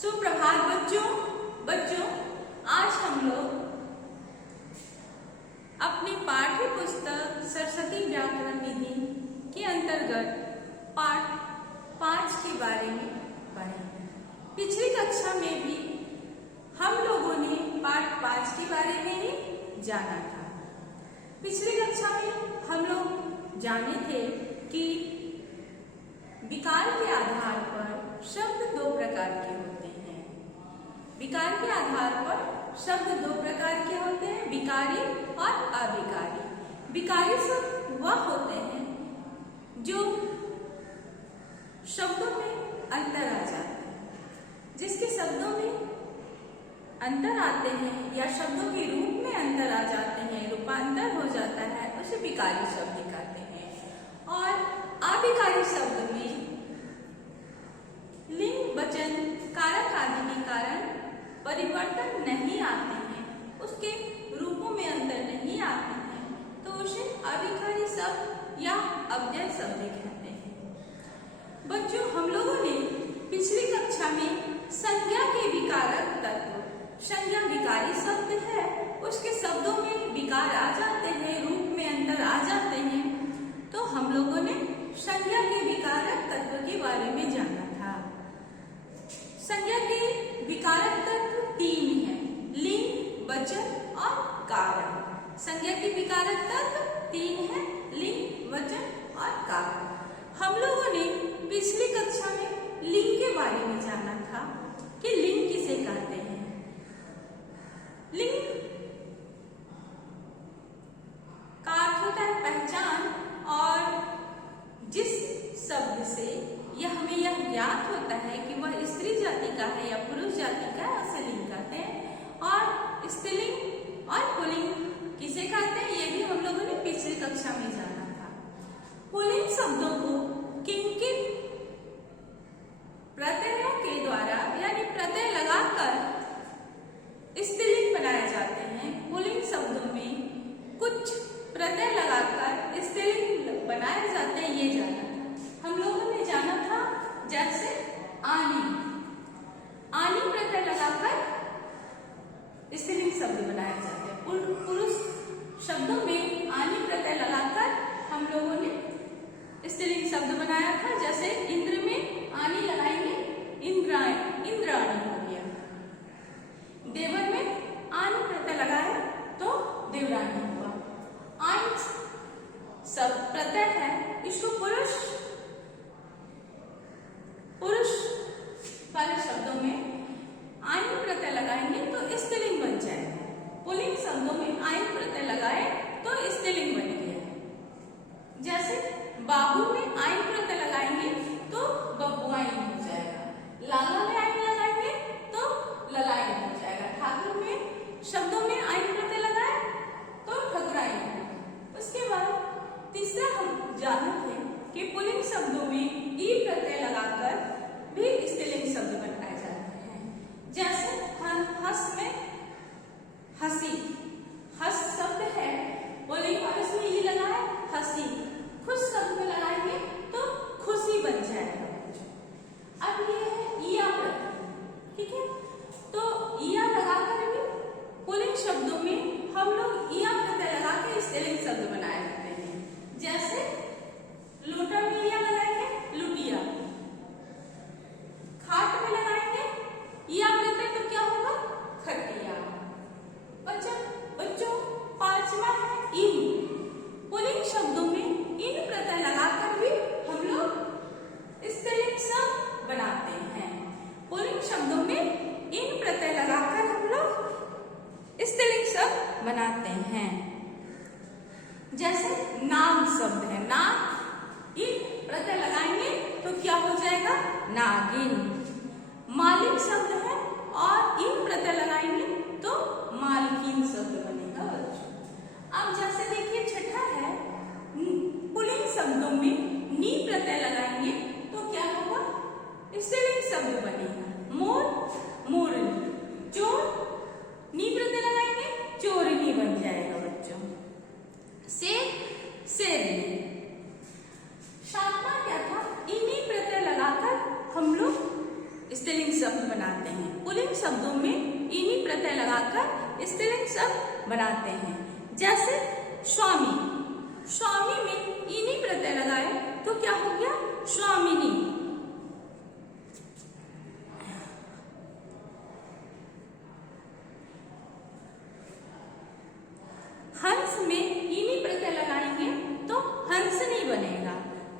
सुप्रभात बच्चों आज हम लोग अपनी पाठ्य पुस्तक सरस्वती व्याकरण निधि के अंतर्गत पाठ 5 के बारे में पढ़ेंगे। पिछली कक्षा में भी हम लोगों ने पाठ 5 के बारे में ही जाना था। पिछली कक्षा में हम लोग जाने थे कि विकार के आधार पर शब्द 2 प्रकार के होते हैं। विकार के आधार पर शब्द 2 प्रकार के होते हैं, विकारी और अविकारी। विकारी शब्द वह होते हैं जो शब्दों में अंतर आ जाते हैं, जिसके शब्दों में अंतर आते हैं या शब्दों के रूप में अंतर आ जाते हैं, रूपांतर हो जाता है, उसे विकारी शब्द कहते हैं। और अविकारी शब्द में लिंग, वचन, कारक आदि के कारण परिवर्तन नहीं आते हैं, उसके रूपों में अंतर नहीं आते हैं, तो उसे अविकारी शब्द या अव्यय शब्द कहते हैं। बच्चों, हम लोगों ने पिछली कक्षा में संज्ञा के विकारक तत्व, संज्ञा विकारी शब्द है, उसके शब्दों में विकार आ जाते हैं, रूप में अंतर आ जाते हैं, तो हम लोगों ने संज्ञा के विकारक तत्व के बारे में जाना था। संज्ञा के विकारक तत्व 3 हैं, लिंग, वचन और कारक। संज्ञा के विकारक तत्व 3 हैं, लिंग, वचन और कारक। हम लोगों ने पिछली कक्षा में लिंग के बारे में जाना था कि लिंग किसे कहते हैं। लिंग का अर्थ होता है पहचान, और जिस शब्द से हमें यह ज्ञात होता है कि वह स्त्री जाति का है या पुरुष जाति का है, उसे लिंग कहते हैं। और स्त्रीलिंग और पुल्लिंग किसे कहते हैं, ये भी हम लोगों ने पिछली कक्षा में जाना था। पुल्लिंग शब्दों को किन-किन प्रत्ययों के द्वारा यानी प्रत्यय लगाकर स्त्रीलिंग बनाए जाते हैं। पुल्लिंग शब्दों में कुछ प्रत्यय लगाकर स्त्रीलिंग बनाए जाते हैं, ये जाना था। हम लोगों ने जाना था जैसे आनी प्रत्यय लगाकर स्त्रीलिंग शब्द बनाए जाते हैं। पुरुष शब्दों में आनी प्रत्यय लगाकर हम लोगों ने स्त्रीलिंग शब्द बनाया था। जैसे इंद्र में आनी लगाएंगे इंद्राणी हो गया। देवर में आनी प्रत्यय लगाए तो देवरानी हुआ। आन सब प्रत्यय है, इसको पुरुष वाले शब्दों में आयन प्रत्यय लगाएंगे तो स्त्रीलिंग बन जाएगा। पुल्लिंग शब्दों में आयन प्रत्यय लगाए तो स्त्रीलिंग बन गया। जैसे बाबू में आयन प्रत्यय लगाएंगे तो बबुआइन हो जाएगा। लाला में आयन लगाएंगे तो ललाइन हो जाएगा। ठाकुर में शब्दों में आयन प्रत्यय लगाए तो ठकुराइन। उसके बाद तीसरा हम जानते हैं कि पुल्लिंग शब्दों में ई प्रत्यय लगाकर भी स्त्रीलिंग शब्द बनाए जाते हैं। जैसे हंस में हंसी, हंस शब्द है पुल्लिंग और इसमें ई लगाए हंसी। खुश शब्द में लगाएंगे तो खुशी बन जाएगा। अब ये है ईया प्रत्यय, ठीक है। तो ईया लगाकर भी पुल्लिंग शब्दों में हम लोग ईया प्रत्यय लगा के स्त्रीलिंग शब्द बनाए जाते हैं। जैसे लोटा में ईया लगाएंगे लुटिया, खाट में लगाएंगे ईया प्रत्यय तो क्या होगा खटिया। बच्चों 5वां है इन। पुल्लिंग शब्दों में इन प्रत्यय लगाकर भी हम लोग स्त्रीलिंग शब्द बनाते हैं। पुल्लिंग शब्दों में इन प्रत्यय लगाकर हम लोग स्त्रीलिंग शब्द बनाते हैं। जैसे नाम शब्द है, नाग, इन प्रत्यय लगाएंगे तो क्या हो जाएगा नागिन। मालिक शब्द है और इन प्रत्यय लगाएंगे तो मालकिन शब्द बनेगा। अब जैसे देखिए छठा है पुल्लिंग शब्दों में नी प्रत्यय लगाएंगे तो क्या होगा स्त्रीलिंग शब्द बनेगा। मोर मोरनी, चोर नी प्रत्यय लगाएंगे चोरनी बन जाएगा बच्चों। शेर शेरनी। सातवां क्या था, इन्हीं प्रत्यय लगाकर हम लोग स्त्रीलिंग शब्द बनाते शब्दों में इनी प्रत्यय लगाकर स्त्रीलिंग शब्द बनाते हैं। जैसे स्वामी, स्वामी में इनी प्रत्यय लगाए तो क्या हो गया? स्वामिनी। हंस में इनी प्रत्यय लगाएंगे तो हंसनी बनेगा।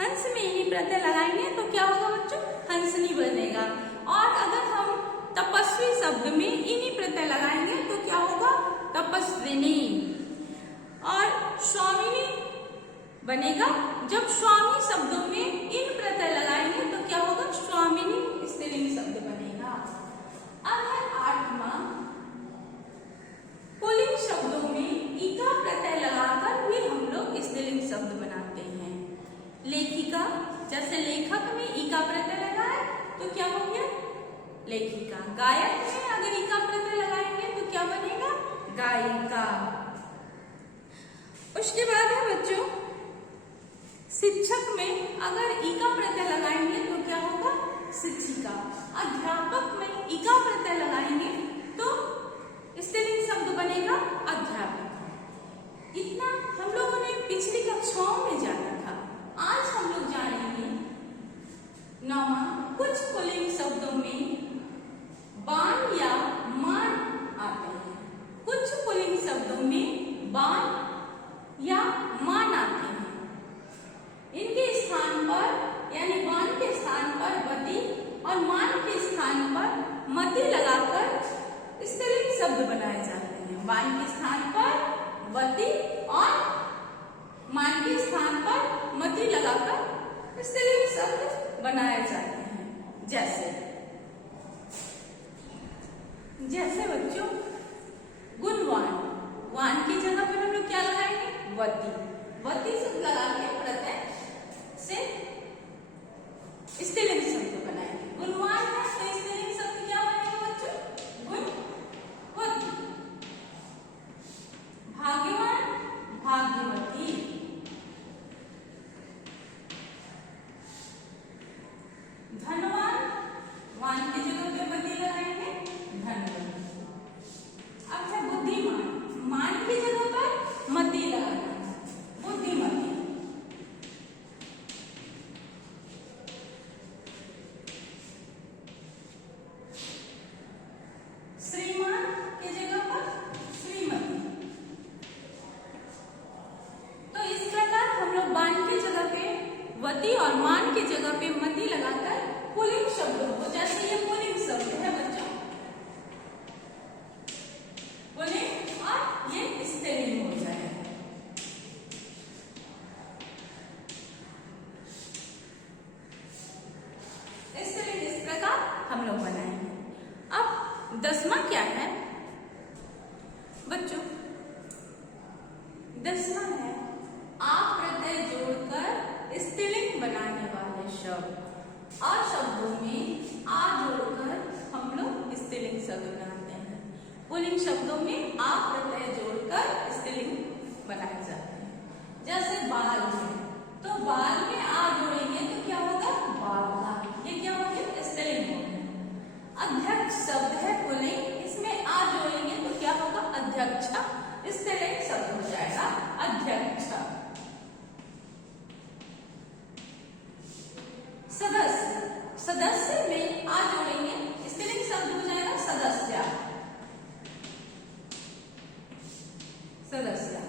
हंस में इनी प्रत्यय लगाएंगे तो क्या होगा बच्चों? हंसनी बनेगा। और अगर हम तपस्वी शब्द में इनी प्रत्यय लगाएंगे तो क्या होगा? तपस्विनी। और स्वामिनी बनेगा। जब स्वामी शब्दों में इन प्रत्यय लगाएंगे तो क्या होगा? स्वामिनी स्त्रीलिंग शब्द बनेगा। अब है 8वां, पुल्लिंग शब्दों में इका प्रत्यय लगाकर भी हम लोग स्त्रीलिंग शब्द बनाते हैं। लेखिका, जैसे लेखक में इका प्रत्यय लगाए तो क्या हो गया? लेखिका। गायक में अगर इका प्रत्यय लगाएंगे तो क्या बनेगा? गायिका। उसके बाद है बच्चों, शिक्षक में अगर इका प्रत्यय लगाएंगे तो क्या होगा? शिक्षिका। अध्यापक में इका प्रत्यय लगाएंगे तो स्त्रीलिंग शब्द बनेगा अध्यापिका। इतना हम लोगों ने पिछली कक्षाओं में जाना था। आज हम लोग जानेंगे 9वां, कुछ पुल्लिंग शब्दों में बान या मान आते हैं। कुछ पुल्लिंग शब्दों में बान या मान आते हैं। इनके स्थान पर यानी बान के स्थान पर वती और मान के स्थान पर मति लगाकर स्त्रीलिंग शब्द बनाए जाते हैं। बान के स्थान पर वती और मान के स्थान पर मति लगाकर स्त्रीलिंग शब्द बनाए जाते हैं। जैसे बच्चों गुणवान, वान की जगह पर हम लोग क्या लगाएंगे? वती। वती शब्द लगा के प्रत्यय से स्त्रीलिंग शब्द बनाएंगे। गुणवान है तो स्त्रीलिंग शब्द क्या बनेगा बच्चों? गुणवती। भाग्यवान, भाग्यवती। धनवान, वान की जगह पे वती लगाएंगे, धनवती। अब है बुद्धिमान, मान की जगह पर मति लगाना, बुद्धिमती। श्रीमान की जगह पर श्रीमती। तो इस प्रकार हम लोग बान की जगह पे वती और मान की जगह पे मति लगाकर पुल्लिंग शब्दों को, जैसे ये पुल्लिंग शब्द है बच्चों, पुल्लिंग और ये स्त्रीलिंग हो जाएगा। स्त्रीलिंग इस प्रकार हम लोग बनाएंगे। अब 10वां क्या है बच्चों? 10वां है आ प्रत्यय जोड़कर स्त्रीलिंग बनाने वाले शब्द। आ शब्दों में आ जोड़कर हम लोग स्त्रीलिंग शब्द बनाते हैं। पुल्लिंग शब्दों में आ प्रत्यय जोड़कर स्त्रीलिंग बनाए जाते हैं। जैसे बाल में, तो बाल में आ जोड़ेंगे तो क्या होगा? बाला। ये क्या हो गया? स्त्रीलिंग हो गया। अध्यक्ष शब्द है पुल्लिंग, इसमें आ जोड़ेंगे तो क्या होगा? अध्यक्षा। स्त्रीलिंग शब्द हो जाएगा अध्यक्षा। सदस्य, सदस्य में आ जोड़ेंगे स्त्रीलिंग शब्द हो जाएगा सदस्या। सदस्या।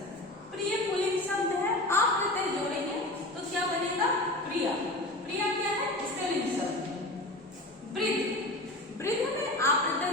प्रिय पुल्लिंग शब्द है, आ प्रत्यय जोड़ेंगे तो क्या बनेगा? प्रिया। प्रिया क्या है? स्त्रीलिंग शब्द। वृद्ध, वृद्ध में आ प्रत्यय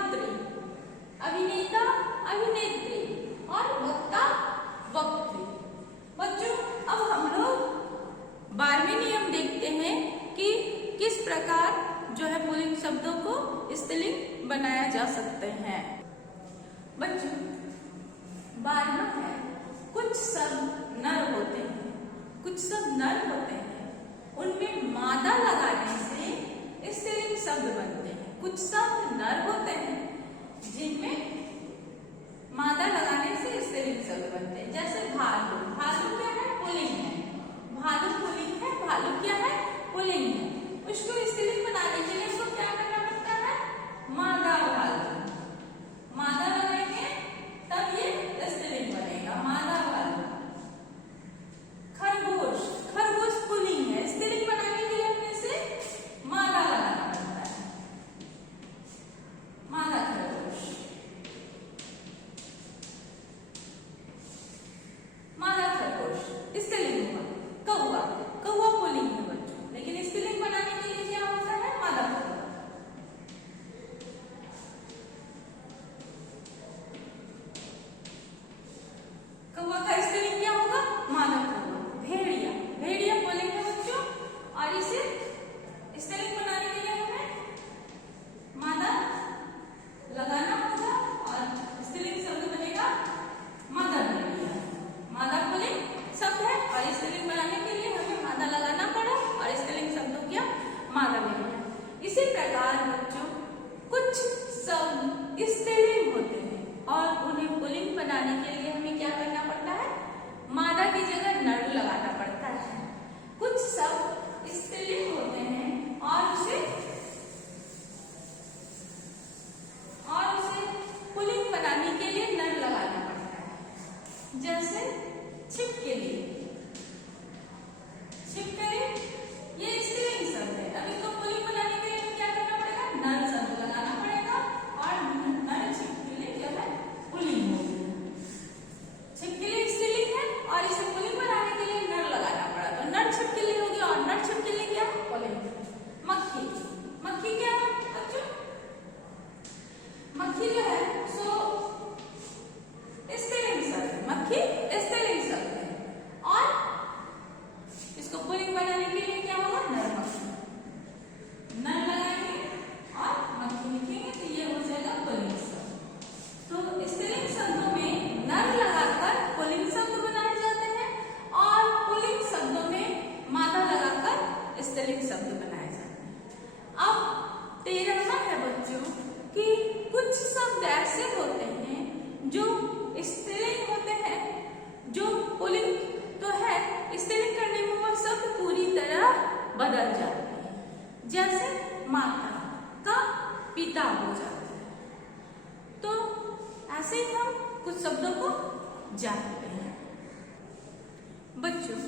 वक्त्री, अभिनेता अभिनेत्री और वक्ता वक्त्री। बच्चों अब हम लोग 12वें नियम देखते हैं कि किस प्रकार जो है पुल्लिंग शब्दों को स्त्रीलिंग बनाया जा सकते हैं। बच्चों 12वां है, कुछ शब्द नर होते हैं, कुछ शब्द नर होते हैं, उनमें मादा लगाने से स्त्रीलिंग शब्द बनते हैं। कुछ शब्द नर होते हैं जिनमें मादा लगाने से स्त्रीलिंग शब्द बनते हैं। जैसे भालू, भालू क्या है? पुल्लिंग है। भालू पुल्लिंग है, भालू क्या है? पुल्लिंग है। उसको स्त्रीलिंग बनाने के लिए उसको क्या करना पड़ता है? मादा भालू, मादा लगाएंगे तब ये स्त्रीलिंग बनेगा, मादा भालू। खरगोश, खरगोश पुल्लिंग है, स्त्रीलिंग बनाने के लिए अपने से मादा लगाना पड़ता है, मादा खरगोश, मादा खरगोश स्त्रीलिंग हुआ। कौवा, कौवा पुल्लिंग है बच्चों, लेकिन स्त्रीलिंग बनाने के लिए क्या होता है? मादा कौवा। कौवा का स्त्रीलिंग क्या होगा? मादा कौवा। भेड़िया, भेड़िया पुल्लिंग है बच्चों, और इसे स्त्रीलिंग बनाने के लिए हमें मादा लगाना होगा और स्त्रीलिंग शब्द बनेगा मादा भेड़िया। मादा पुल्लिंग शब्द है और स्त्रीलिंग बनाने के लिए हमें मादा लगाना पड़ा और स्त्रीलिंग शब्द हो गया मादा भेड़िया। इसी प्रकार बच्चों कुछ शब्द स्त्रीलिंग होते हैं और उन्हें पुल्लिंग बनाने के लिए हमें क्या करना पड़ता है? मादा की जगह नर लगाना पड़ता है। कुछ शब्द स्त्रीलिंग होते हैं और उसे पुल्लिंग बनाने के लिए नर लगाना पड़ता है। जैसे छिपकली, छिपकली ये स्त्रीलिंग शब्द है, अब इसको पुल्लिंग बनाने के लिए क्या करना पड़ेगा? नर शब्द लगाना पड़ेगा और नर छिपकली जो है पुल्लिंग होगी। छिपकली स्त्रीलिंग है और इसे पुल्लिंग बनाने के लिए नर लगाना पड़ा, तो नर छिपकली होगी और नर छिपकली क्या? पुल्लिंग। मक्खी, मक्खी क्या है बच्चों? मक्खी जो है सो स्त्रीलिंग शब्द है, मक्खी स्त्रीलिंग शब्द है और इसको पुल्लिंग बनाने के लिए क्या होगा? नर मक्खी, नर लगाएंगे और मक्खी लिखेंगे तो ये हो जाएगा पुल्लिंग शब्द। तो स्त्रीलिंग शब्दों में नर लगाकर पुल्लिंग शब्द बनाए जाते हैं और पुल्लिंग शब्दों में मादा लगाकर स्त्रीलिंग शब्द बनाए जाते हैं। अब 13वां है बच्चों कि कुछ शब्द ऐसे होते हैं जो स्त्रीलिंग होते हैं, जो पुल्लिंग तो है, स्त्रीलिंग करने में वह शब्द पूरी तरह बदल जाते हैं। जैसे माता का पिता हो जाता है। तो ऐसे ही हम कुछ शब्दों को जानते हैं। बच्चों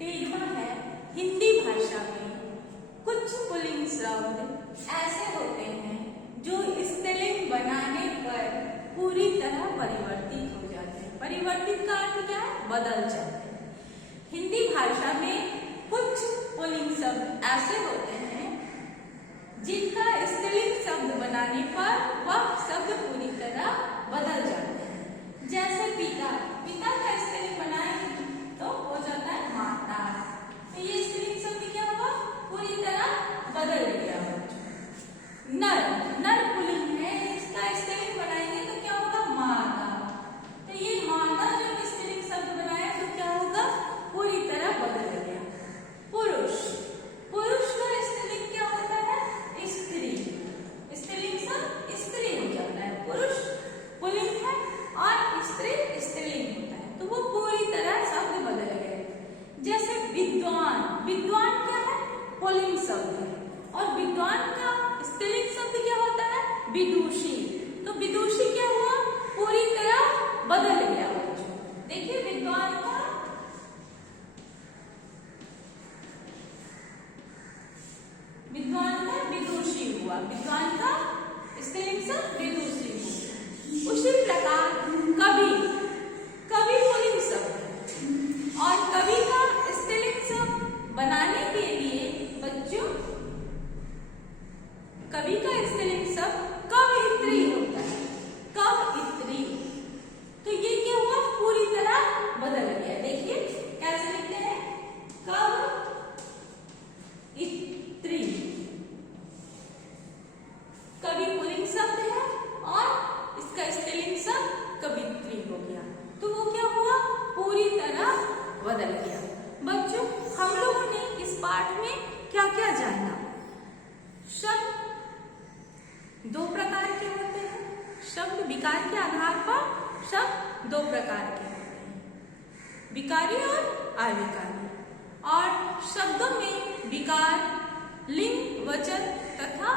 13वां है, हिंदी भाषा में कुछ पुल्लिंग शब्द ऐसे होते हैं जो स्त्रीलिंग बनाने पर पूरी तरह परिवर्तित हो जाते हैं। परिवर्तित का अर्थ क्या है? बदल जाते हैं। हिंदी भाषा में कुछ पुल्लिंग शब्द ऐसे होते हैं जिनका स्त्रीलिंग शब्द बनाने पर वह शब्द पूरी तरह बदल जाते हैं। जैसे पिता, पिता का स्त्रीलिंग बनाएंगे तो हो जाता है माता, तो ये स्त्रीलिंग शब्द क्या हुआ? पूरी तरह बदल गया। नर, नर पुल्लिंग है, इसका स्त्रीलिंग बनाएंगे तो क्या होगा? मादा, तो ये मादा जब स्त्रीलिंग शब्द बनाया तो क्या होगा? पूरी तरह बदल गया। पुरुष, पुरुष का स्त्रीलिंग क्या होता है? स्त्री, स्त्रीलिंग शब्द स्त्री हो जाता है। पुरुष पुल्लिंग है और स्त्री स्त्रीलिंग होता है, तो वो पूरी तरह शब्द बदल गए। जैसे विद्वान, विद्वान क्या है? पुल्लिंग शब्द है और विद्वान का स्त्रीलिंग शब्द क्या होता है? विदुषी, तो विदुषी क्या हुआ? पूरी तरह बदल गया बच्चों। देखिए विद्वान का विदुषी हुआ, विद्वान का स्त्रीलिंग शब्द विदुषी हुआ। उसी प्रकार कवि, कवि पुल्लिंग शब्द और कवि का स्त्रीलिंग शब्द बनाने के लिए बच्चों कवि का स्त्रीलिंग शब्द कवयित्री विकार के आधार पर शब्द दो प्रकार के होते हैं, विकारी और अविकारी। और शब्दों में विकार लिंग, वचन तथा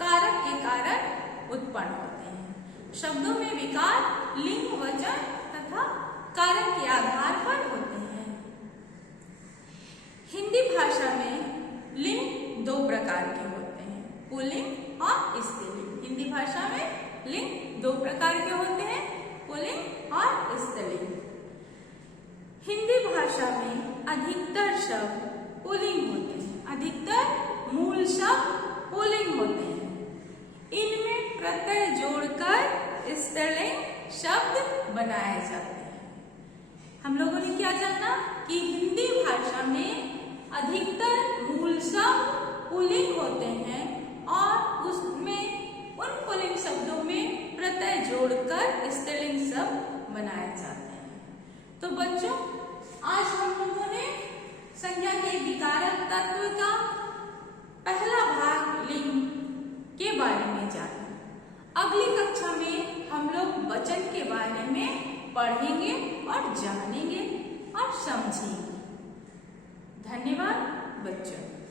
कारक के कारण उत्पन्न होते हैं। शब्दों में विकार लिंग, वचन तथा कारक के आधार पर होते हैं। हिंदी भाषा में लिंग दो प्रकार के होते हैं, पुल्लिंग और स्त्रीलिंग। हिंदी भाषा में लिंग दो प्रकार के होते हैं, पुल्लिंग और स्त्रीलिंग। हिंदी भाषा में अधिकतर शब्द पुल्लिंग होते हैं, अधिकतर मूल शब्द पुल्लिंग होते हैं। इनमें प्रत्यय जोड़कर स्त्रीलिंग शब्द बनाए जाते हैं। हम लोगों ने क्या जाना कि हिंदी भाषा में अधिकतर मूल शब्द पुल्लिंग होते हैं और उसमें उन पुल्लिंग शब्दों में प्रत्यय जोड़कर स्त्रीलिंग शब्द बनाए जाते हैं। तो बच्चों, आज हम लोगों ने संज्ञा के विकारक तत्व का पहला भाग लिंग के बारे में जाना। अगली कक्षा में हम लोग वचन के बारे में पढ़ेंगे और जानेंगे और समझेंगे। धन्यवाद बच्चों।